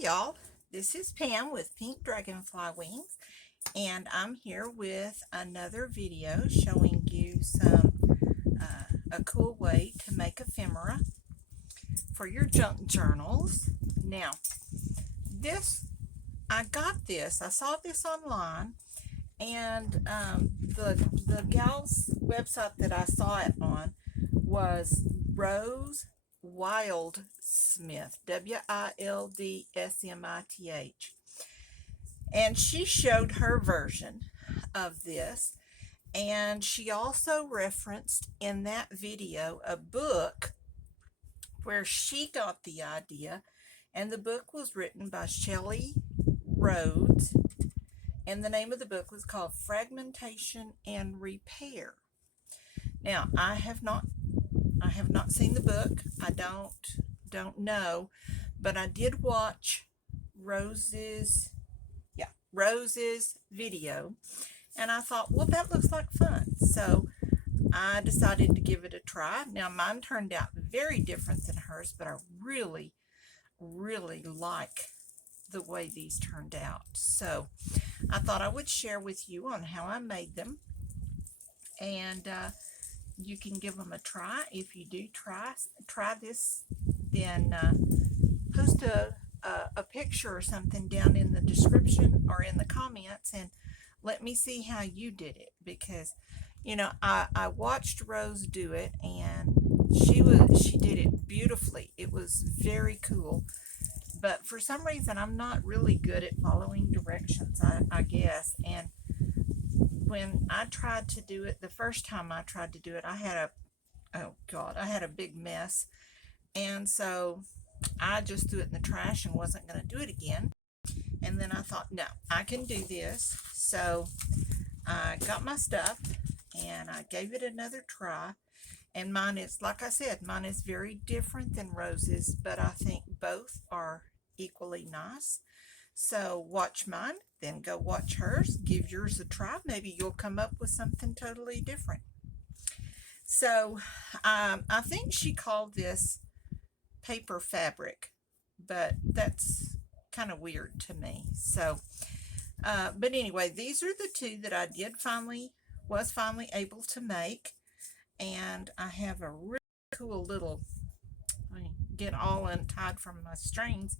y'all. This is Pam with Pink Dragonfly Wings, and I'm here with another video showing you a cool way to make ephemera for your junk journals. Now, I saw this online, and the gal's website that I saw it on was Rose Wildsmith, Wildsmith, and she showed her version of this, and she also referenced in that video a book where she got the idea, and the book was written by Shelley Rhodes, and the name of the book was called Fragmentation and Repair. Now, I have not seen the book. I don't know, but I did watch Rose's video, and I thought, well, that looks like fun. So I decided to give it a try. Now, mine turned out very different than hers, but I really, really like the way these turned out. So I thought I would share with you on how I made them, and you can give them a try. If you do try this, then post a picture or something down in the description or in the comments, and let me see how you did it, because I watched Rose do it, and she did it beautifully. It was very cool, but for some reason I'm not really good at following directions, I guess. And when I tried to do it the first time I tried to do it, I had a big mess, and so I just threw it in the trash and wasn't going to do it again. And then I thought, no, I can do this. So I got my stuff and I gave it another try. And mine is, like I said, mine is very different than Rose's, but I think both are equally nice. So watch mine, then go watch hers, give yours a try. Maybe you'll come up with something totally different. So I think she called this paper fabric, but that's kind of weird to me. So, but anyway, these are the two that I was finally able to make. And I have a really cool little, let me get all untied from my strings,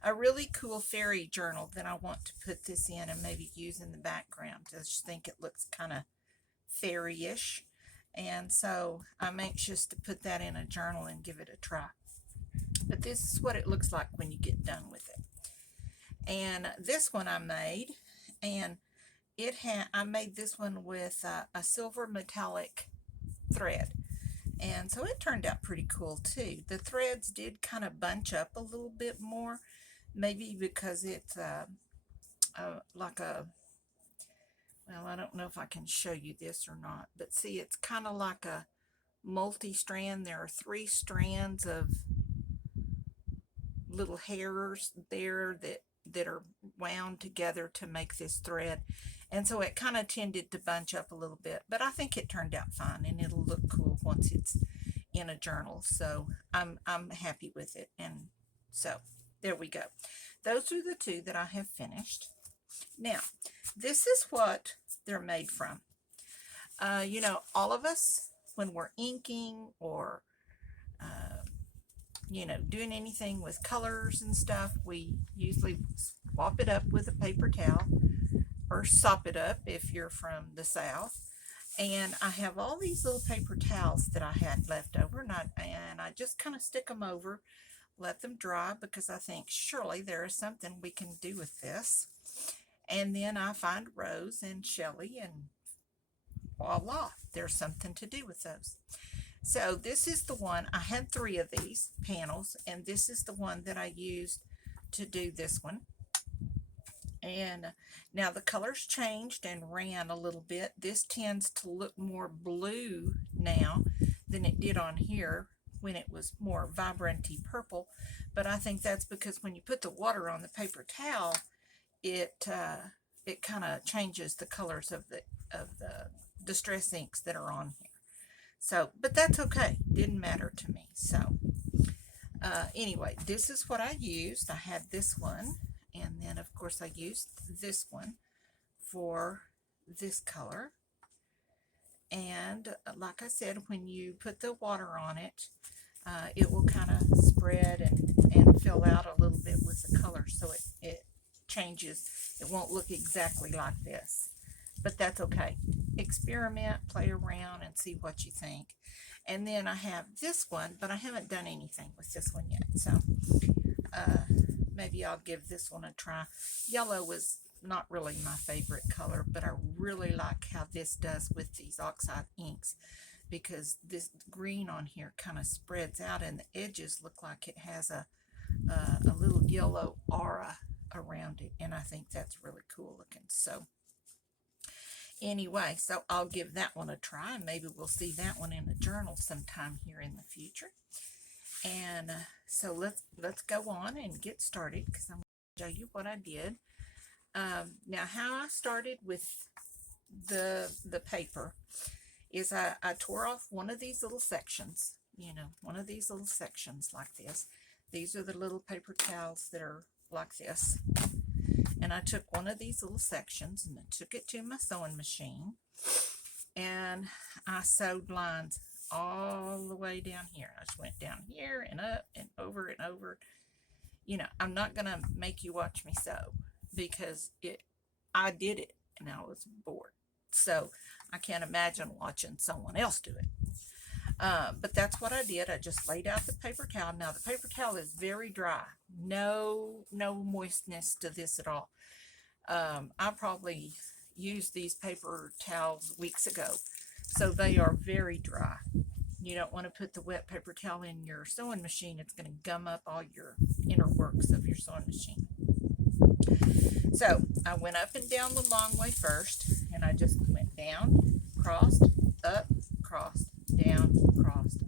a really cool fairy journal that I want to put this in and maybe use in the background. I just think it looks kind of fairy-ish. And so I'm anxious to put that in a journal and give it a try. But this is what it looks like when you get done with it. And this one I made, and I made this one with a silver metallic thread, and so it turned out pretty cool too. The threads did kind of bunch up a little bit more, maybe because it's like a, well, I don't know if I can show you this or not, but see, it's kind of like a multi-strand. There are 3 strands of little hairs there that are wound together to make this thread, and so it kind of tended to bunch up a little bit, but I think it turned out fine, and it'll look cool once it's in a journal. So I'm happy with it. And so there we go. Those are the two that I have finished. Now, this is what they're made from. All of us, when we're inking or doing anything with colors and stuff, we usually swap it up with a paper towel, or sop it up if you're from the South. And I have all these little paper towels that I had left over, and I just kind of stick them over, let them dry, because I think surely there is something we can do with this. And then I find Rose and Shelley, and voila, there's something to do with those. So this is the one, I had 3 of these panels, and this is the one that I used to do this one. And now the colors changed and ran a little bit. This tends to look more blue now than it did on here when it was more vibranty purple. But I think that's because when you put the water on the paper towel, it kind of changes the colors of the distress inks that are on here. So, but that's okay. Didn't matter to me. So, Anyway, this is what I used. I had this one, and then of course I used this one for this color. And like I said, when you put the water on it, it will kind of spread and fill out a little bit with the color, so it changes. It won't look exactly like this, but that's okay. Experiment, play around, and see what you think. And then I have this one, but I haven't done anything with this one yet, so uh, maybe I'll give this one a try. Yellow was not really my favorite color, but I really like how this does with these oxide inks, because this green on here kind of spreads out and the edges look like it has a little yellow aura around it, and I think that's really cool looking. So anyway, so I'll give that one a try, and maybe we'll see that one in a journal sometime here in the future. And so let's go on and get started, because I'm going to show you what I did. Now, how I started with the paper is I tore off one of these little sections, one of these little sections like this. These are the little paper towels that are like this. And I took one of these little sections and I took it to my sewing machine, and I sewed lines all the way down here. I just went down here and up and over and over. I'm not going to make you watch me sew, because I did it and I was bored. So I can't imagine watching someone else do it. But that's what I did. I just laid out the paper towel. Now the paper towel is very dry. No moistness to this at all. I probably used these paper towels weeks ago, so they are very dry. You don't want to put the wet paper towel in your sewing machine. It's going to gum up all your inner works of your sewing machine. So I went up and down the long way first, and I just went down, crossed, up, crossed, down, crossed,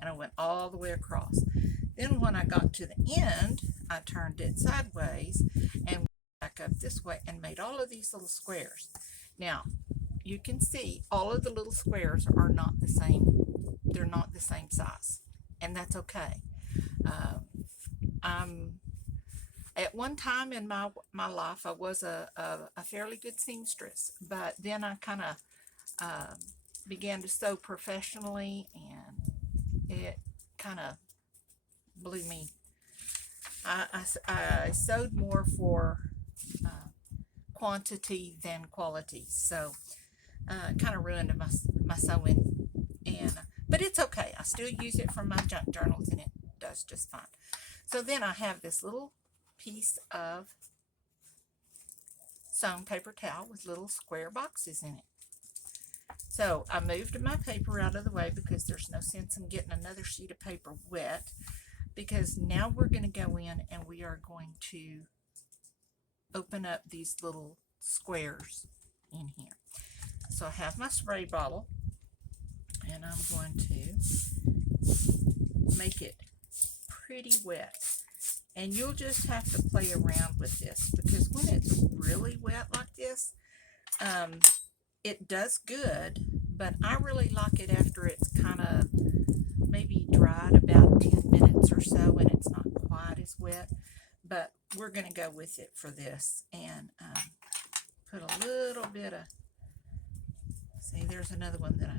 and I went all the way across. Then when I got to the end, I turned it sideways and went back up this way and made all of these little squares. Now you can see all of the little squares are not the same. They're not the same size, and that's okay. I'm At one time in my life, I was a fairly good seamstress, but then I kind of began to sew professionally, and it kind of blew me. I sewed more for quantity than quality, so it kind of ruined my sewing. But it's okay. I still use it for my junk journals, and it does just fine. So then I have this little piece of sewn paper towel with little square boxes in it. So I moved my paper out of the way, because there's no sense in getting another sheet of paper wet, because now we're going to go in and we are going to open up these little squares in here. So I have my spray bottle, and I'm going to make it pretty wet. And you'll just have to play around with this, because when it's really wet like this, it does good, but I really like it after it's kind of maybe dried about 10 minutes or so and it's not quite as wet. But we're going to go with it for this, and put a little bit of, see, there's another one that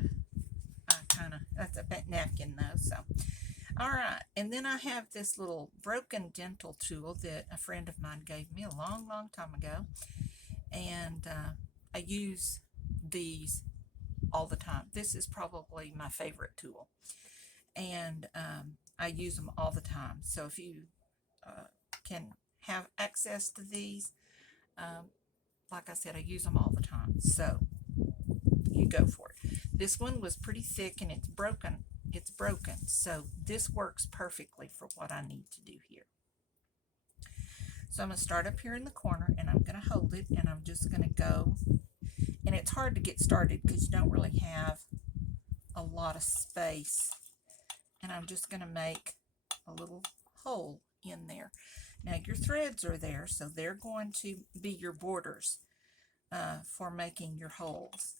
I kind of, that's a napkin though, so. All right, and then I have this little broken dental tool that a friend of mine gave me a long time ago, and I use these all the time. This is probably my favorite tool, and I use them all the time. So if you can have access to these, like I said, I use them all the time, so you go for it. This one was pretty thick and it's broken, so this works perfectly for what I need to do here. So I'm going to start up here in the corner, and I'm going to hold it, and I'm just going to go, and it's hard to get started because you don't really have a lot of space, and I'm just going to make a little hole in there. Now your threads are there, so they're going to be your borders for making your holes.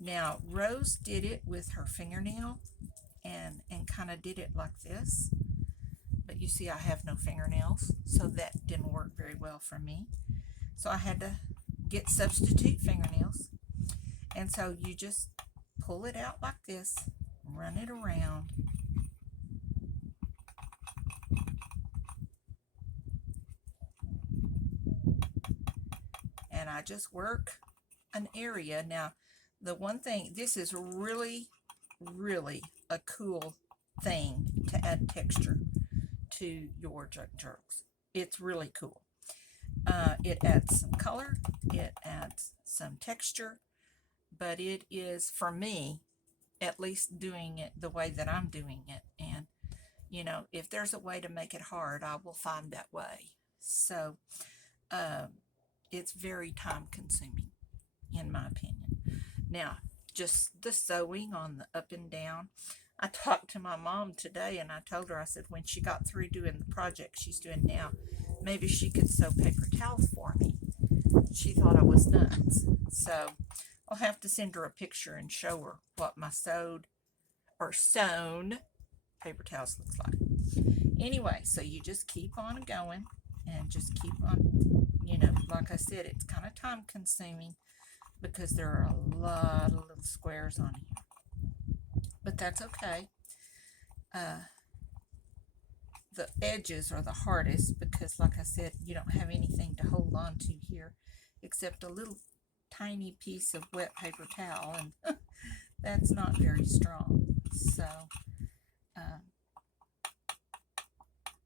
Now Rose did it with her fingernail, and kind of did it like this, But you see I have no fingernails, so that didn't work very well for me. So I had to get substitute fingernails. And so you just pull it out like this, run it around, and I just work an area. Now, the one thing, this is really, really a cool thing to add texture to your junk journals. It's really cool. It adds some color, it adds some texture, but it is, for me, at least doing it the way that I'm doing it. And, you know, if there's a way to make it hard, I will find that way. So, it's very time consuming, in my opinion. Now, just the sewing on the up and down. I talked to my mom today and I told her, I said, when she got through doing the project she's doing now, maybe she could sew paper towels for me. She thought I was nuts. So I'll have to send her a picture and show her what my sewed or sewn paper towels looks like. Anyway, so you just keep on going and just keep on, you know, like I said, it's kind of time consuming because there are a lot of little squares on here. But that's okay. The edges are the hardest because, like I said, you don't have anything to hold on to here except a little tiny piece of wet paper towel, and that's not very strong. So,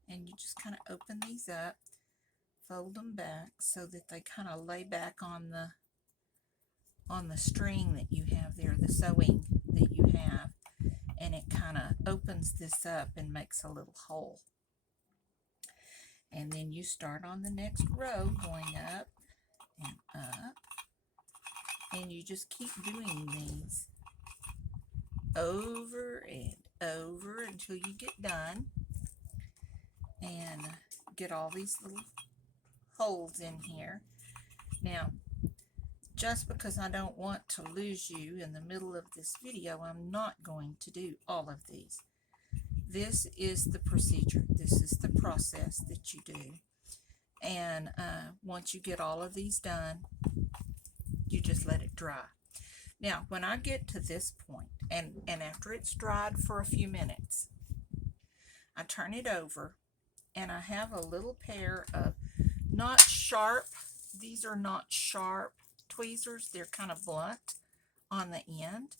and you just kind of open these up, fold them back so that they kind of lay back on the string that you have there, the sewing that you have, and it kind of opens this up and makes a little hole. And then you start on the next row going up and up, and you just keep doing these over and over until you get done and get all these little holes in here. Now, just because I don't want to lose you in the middle of this video, I'm not going to do all of these. This is the procedure. This is the process that you do. And once you get all of these done, you just let it dry. Now, when I get to this point, and after it's dried for a few minutes, I turn it over, and I have a little pair of not sharp, these are not sharp tweezers, they're kind of blunt on the end,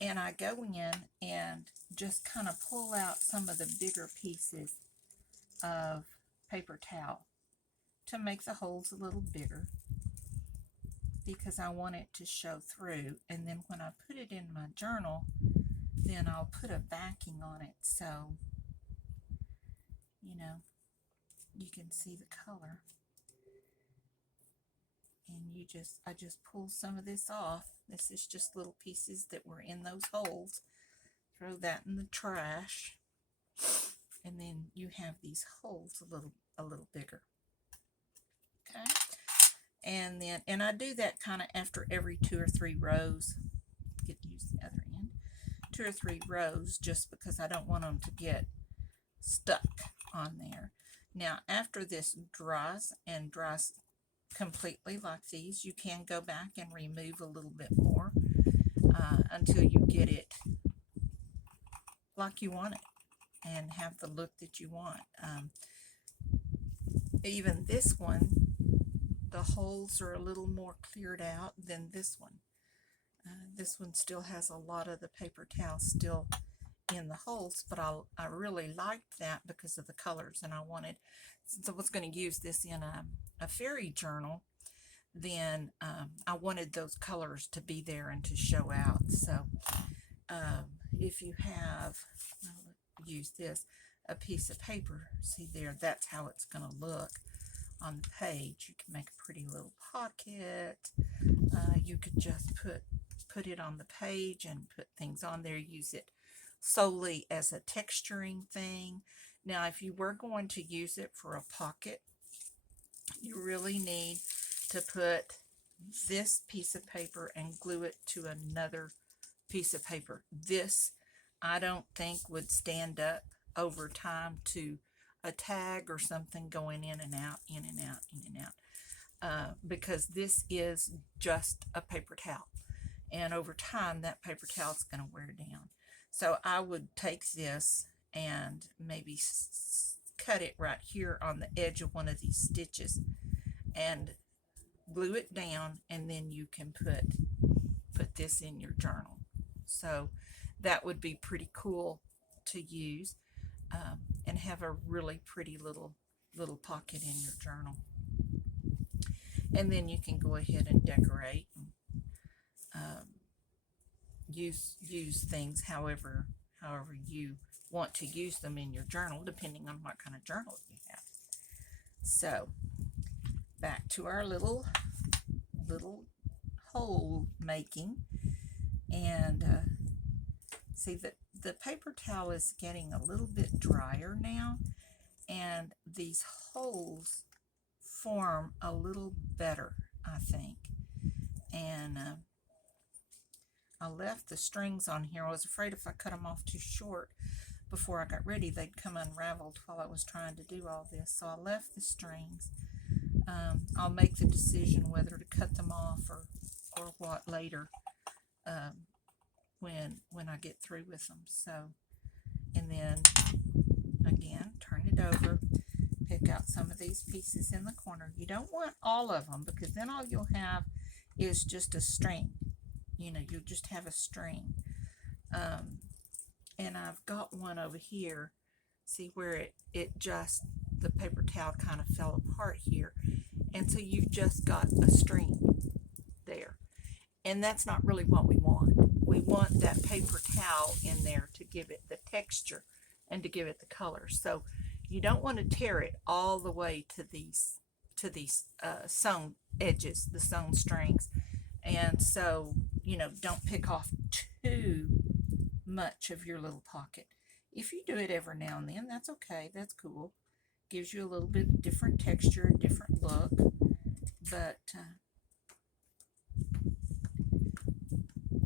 and I go in and just kind of pull out some of the bigger pieces of paper towel to make the holes a little bigger because I want it to show through. And then when I put it in my journal, then I'll put a backing on it so, you know, you can see the color. And I just pull some of this off. This is just little pieces that were in those holes. Throw that in the trash. And then you have these holes a little bigger. Okay? And I do that kind of after every 2 or 3 rows. Get to use the other end. 2 or 3 rows just because I don't want them to get stuck on there. Now, after this dries completely like these, you can go back and remove a little bit more until you get it like you want it and have the look that you want. Even this one, the holes are a little more cleared out than this one. This one still has a lot of the paper towel still in the holes, but I really liked that because of the colors, and I wanted, since I was going to use this in a fairy journal, then I wanted those colors to be there and to show out. So if you have, I'll use this, a piece of paper, see there, that's how it's going to look on the page. You can make a pretty little pocket. You could just put it on the page and put things on there, use it solely as a texturing thing. Now, if you were going to use it for a pocket, you really need to put this piece of paper and glue it to another piece of paper. This, I don't think, would stand up over time to a tag or something going in and out, in and out, in and out. Because this is just a paper towel. And over time, that paper towel is going to wear down. So I would take this and maybe cut it right here on the edge of one of these stitches and glue it down, and then you can put this in your journal. So that would be pretty cool to use, and have a really pretty little pocket in your journal. And then you can go ahead and decorate and use things however you want to use them in your journal, depending on what kind of journal you have. So back to our little hole making, and see that the paper towel is getting a little bit drier now, and these holes form a little better, I think. And I left the strings on here. I was afraid if I cut them off too short before I got ready, they'd come unraveled while I was trying to do all this. So I left the strings. I'll make the decision whether to cut them off or what later, when I get through with them. So, and then again, turn it over, pick out some of these pieces in the corner. You don't want all of them, because then all you'll have is just a string. You'll just have a string. And I've got one over here. See where it just, the paper towel kind of fell apart here. And so you've just got a string there. And that's not really what we want. We want that paper towel in there to give it the texture and to give it the color. So you don't want to tear it all the way to these sewn edges, the sewn strings. And so, don't pick off too much of your little pocket. If you do it every now and then, that's okay. That's cool. Gives you a little bit different texture, different look. But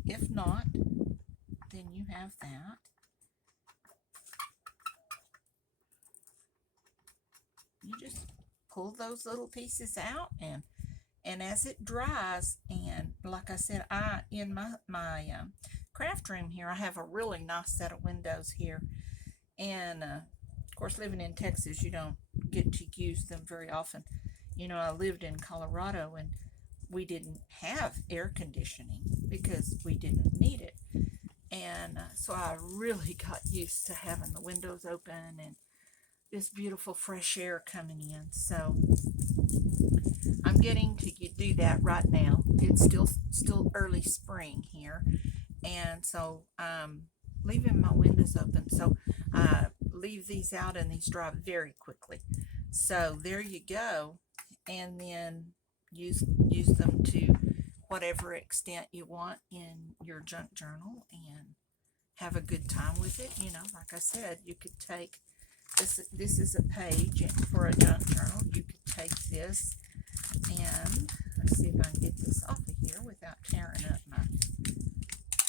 if not, then you have that. You just pull those little pieces out, and as it dries, and like I said, in my craft room here, I have a really nice set of windows here, and of course, living in Texas, you don't get to use them very often. I lived in Colorado, and we didn't have air conditioning because we didn't need it, and so I really got used to having the windows open and this beautiful fresh air coming in. So I'm getting to do that right now. It's still early spring here, and so I'm leaving my windows open. So I leave these out, and these dry very quickly. So there you go, and then use them to whatever extent you want in your junk journal, and have a good time with it. Like I said, you could take this is a page for a junk journal. You could take this, and let's see if I can get this off of here without tearing up my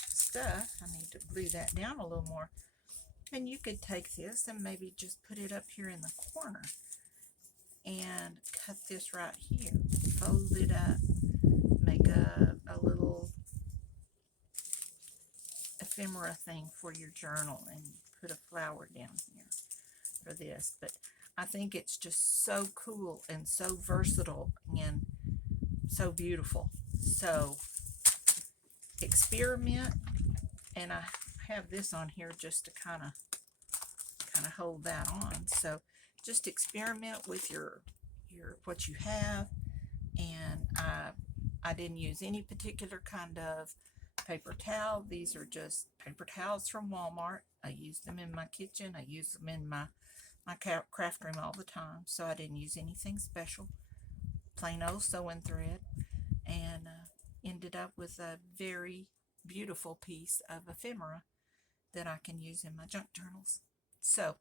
stuff. I need to glue that down a little more. And you could take this and maybe just put it up here in the corner and cut this right here, fold it up, make a little ephemera thing for your journal, and put a flower down here for this. But I think it's just so cool and so versatile and so beautiful. So experiment, and I have this on here just to kind of hold that on. So just experiment with your what you have, and I didn't use any particular kind of paper towel. These are just paper towels from Walmart. I use them in my kitchen. I use them in my craft room all the time. So I didn't use anything special. Plain old sewing thread, and ended up with a very beautiful piece of ephemera that I can use in my junk journals. So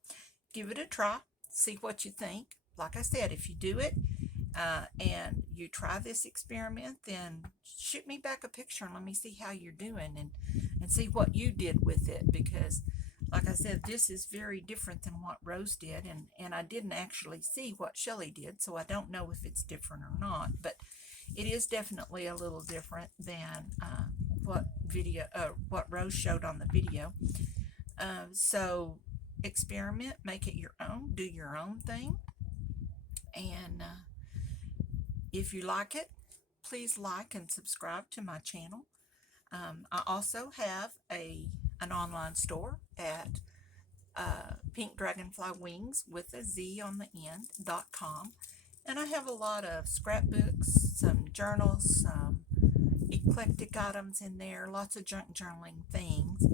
give it a try, see what you think. Like I said, if you do it and you try this experiment, then shoot me back a picture and let me see how you're doing, and see what you did with it, because like I said, this is very different than what Rose did, and I didn't actually see what Shelley did, so I don't know if it's different or not, but it is definitely a little different than what Rose showed on the video. So experiment, make it your own, do your own thing, and if you like it, please like and subscribe to my channel. I also have an online store at Pink Dragonfly Wings with a Z on the end.com, and I have a lot of scrapbooks, some journals, some eclectic items in there, lots of junk journaling things,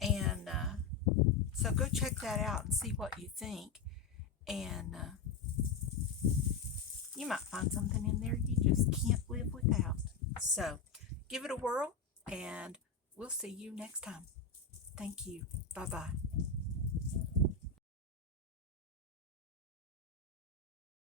and so go check that out and see what you think, and you might find something in there you just can't live without. So give it a whirl, and we'll see you next time. Thank you. Bye bye.